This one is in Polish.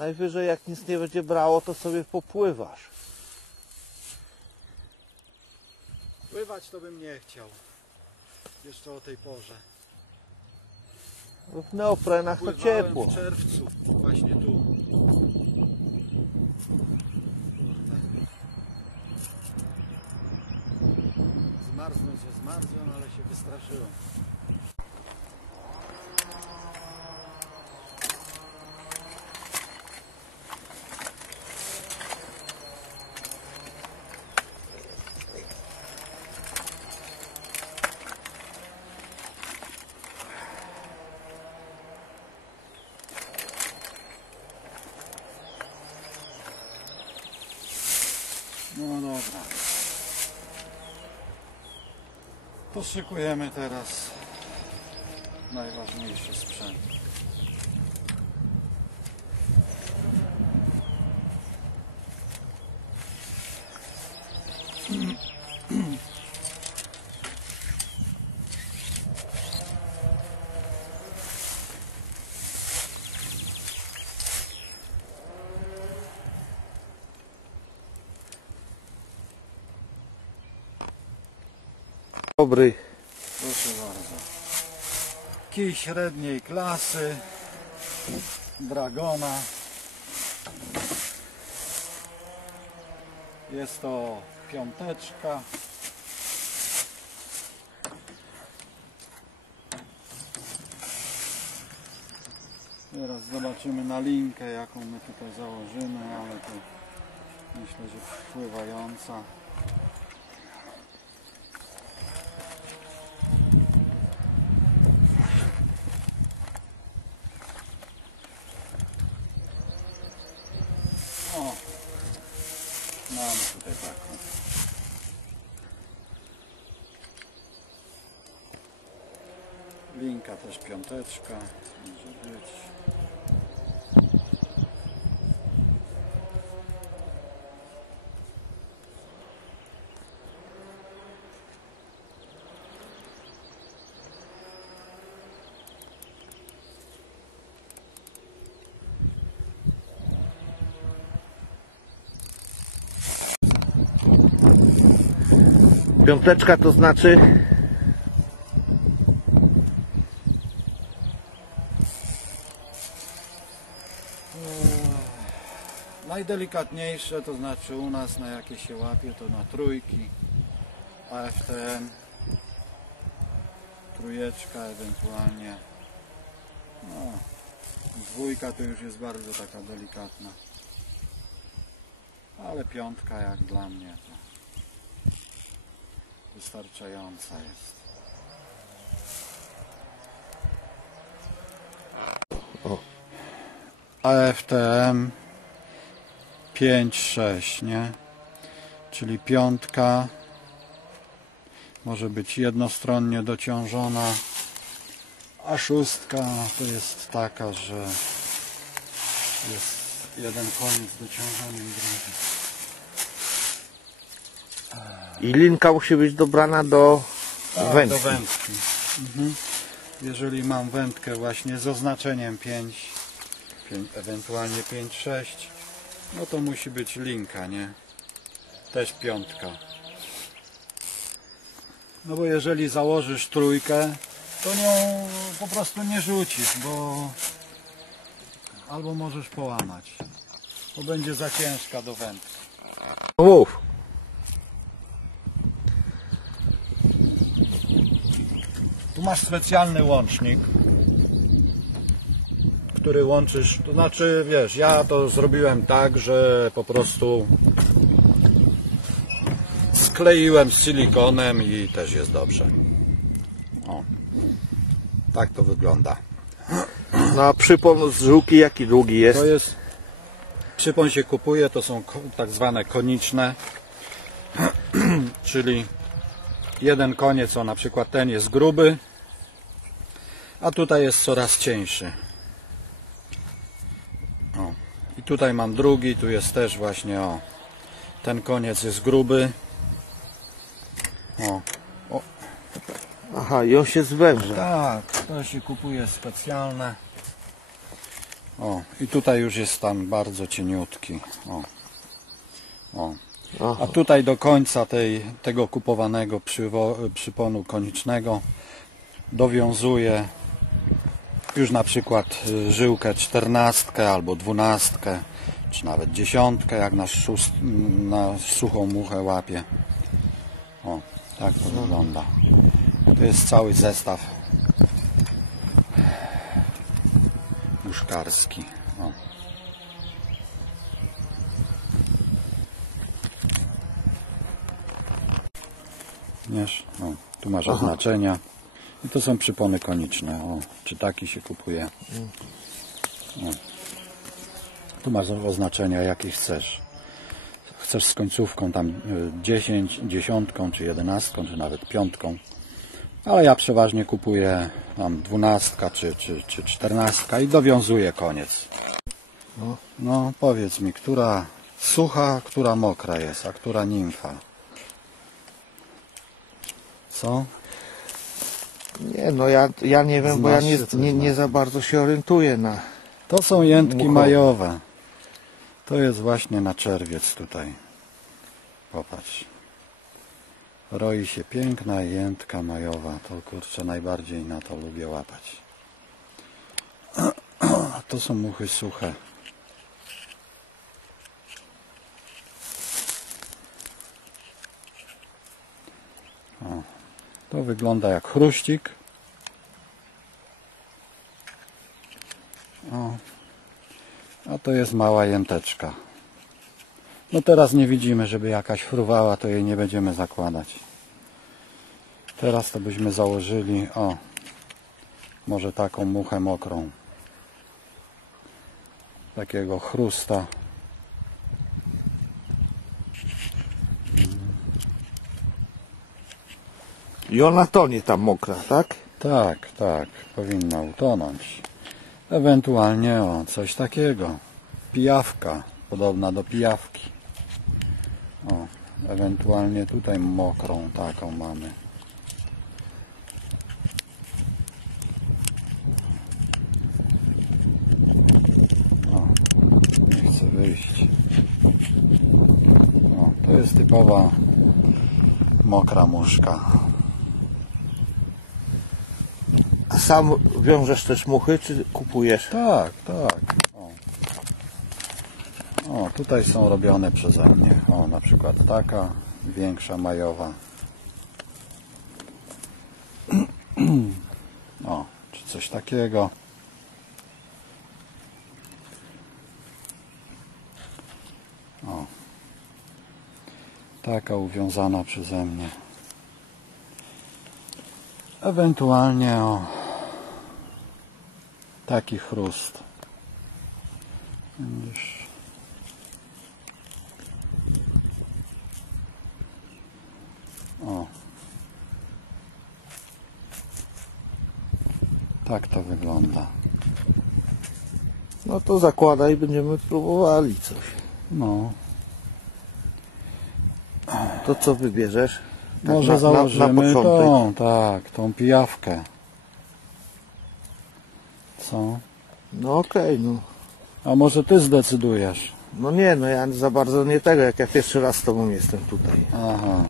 Najwyżej jak nic nie będzie brało, to sobie popływasz. Pływać to bym nie chciał. Jeszcze o tej porze. W neoprenach to Pływałem ciepło. w czerwcu, właśnie tu. Kurde. Zmarznąć, że zmarzłem, ale się wystraszyłem. No dobra. Poszykujemy teraz najważniejszy sprzęt. Dobry. Proszę bardzo. Kij średniej klasy. Dragona. Jest to piąteczka. Teraz zobaczymy na linkę jaką my tutaj założymy, ale to myślę, że wpływająca. Też piąteczka, może być. Piąteczka to znaczy Najdelikatniejsze to znaczy u nas na jakie się łapie to na trójki, AFTM, trójeczka ewentualnie. No, dwójka to już jest bardzo taka delikatna. Ale piątka jak dla mnie to wystarczająca jest. AFTM 5, 6, nie? Czyli piątka może być jednostronnie dociążona, a szóstka to jest taka, że jest jeden koniec dociążeniem drugi. i linka musi być dobrana do Tak, wędki. Do wędki. Mhm. Jeżeli mam wędkę właśnie z oznaczeniem 5, 5 ewentualnie 5, 6, no to musi być linka, nie? Też piątka. No bo jeżeli założysz trójkę, to nią po prostu nie rzucisz, bo albo możesz połamać. Bo będzie za ciężka do wędki. Mów. Tu masz specjalny łącznik, który łączysz, to znaczy wiesz, ja to zrobiłem tak, że po prostu skleiłem z silikonem i też jest dobrze. O, tak to wygląda. No a przypon z żółki jaki długi jest? To jest, przypon się kupuje, to są tak zwane koniczne, czyli jeden koniec, o na przykład ten jest gruby, a tutaj jest coraz cieńszy. O. I tutaj mam drugi, tu jest też właśnie o, ten koniec jest gruby. O, Aha, i on się zwęża. tak, to się kupuje specjalne. O, i tutaj już jest tam bardzo cieniutki. O. O. Aha. A tutaj do końca tej, tego kupowanego przywo, przyponu konicznego dowiązuję już na przykład y, żyłkę czternastkę albo dwunastkę, czy nawet dziesiątkę, jak na, szóst, na suchą muchę łapie. O, tak to wygląda. To jest cały zestaw muszkarski. O. Wiesz, o, tu masz oznaczenia. I to są przypony koniczne. O, czy taki się kupuje. O. Tu masz oznaczenia, jakie chcesz. Chcesz z końcówką tam y, 10, dziesiątką, czy jedenastką, czy nawet piątką. Ale ja przeważnie kupuję tam dwunastka, czy, czy, czy czternastka i dowiązuję koniec. No. No powiedz mi, która sucha, która mokra jest, a która nimfa? Co? Nie, no ja, ja nie wiem, bo ja Znasz nie, się coś nie, nie za bardzo się orientuję na... To są jętki majowe. To jest właśnie na czerwiec tutaj. Popatrz. Roi się piękna jętka majowa. To kurczę najbardziej na to lubię łapać. To są muchy suche. To wygląda jak chruścik. O, a to jest mała jęteczka. No teraz nie widzimy, żeby jakaś fruwała, to jej nie będziemy zakładać. Teraz to byśmy założyli, o, może taką muchę mokrą. Takiego chrusta. I ona tonie tam mokra, tak? Tak, tak, powinna utonąć. Ewentualnie o coś takiego. Pijawka, podobna do pijawki. O, ewentualnie tutaj mokrą taką mamy. O, nie chce wyjść. O, to jest typowa mokra muszka. A sam wiążesz też muchy, czy kupujesz? Tak, tak. O. o, tutaj są robione przeze mnie. O, na przykład taka większa majowa. O, czy coś takiego. O. Taka uwiązana przeze mnie. Ewentualnie o taki chrust. Widzisz? O. Tak to wygląda. No to zakładaj, będziemy próbowali coś. No, To co wybierzesz? Tak może na- na- na założymy początek. tą, tak, tą pijawkę. Co? No okej, no. A może ty zdecydujesz? No nie, no ja za bardzo nie tego, jak ja pierwszy raz z tobą jestem tutaj. Aha.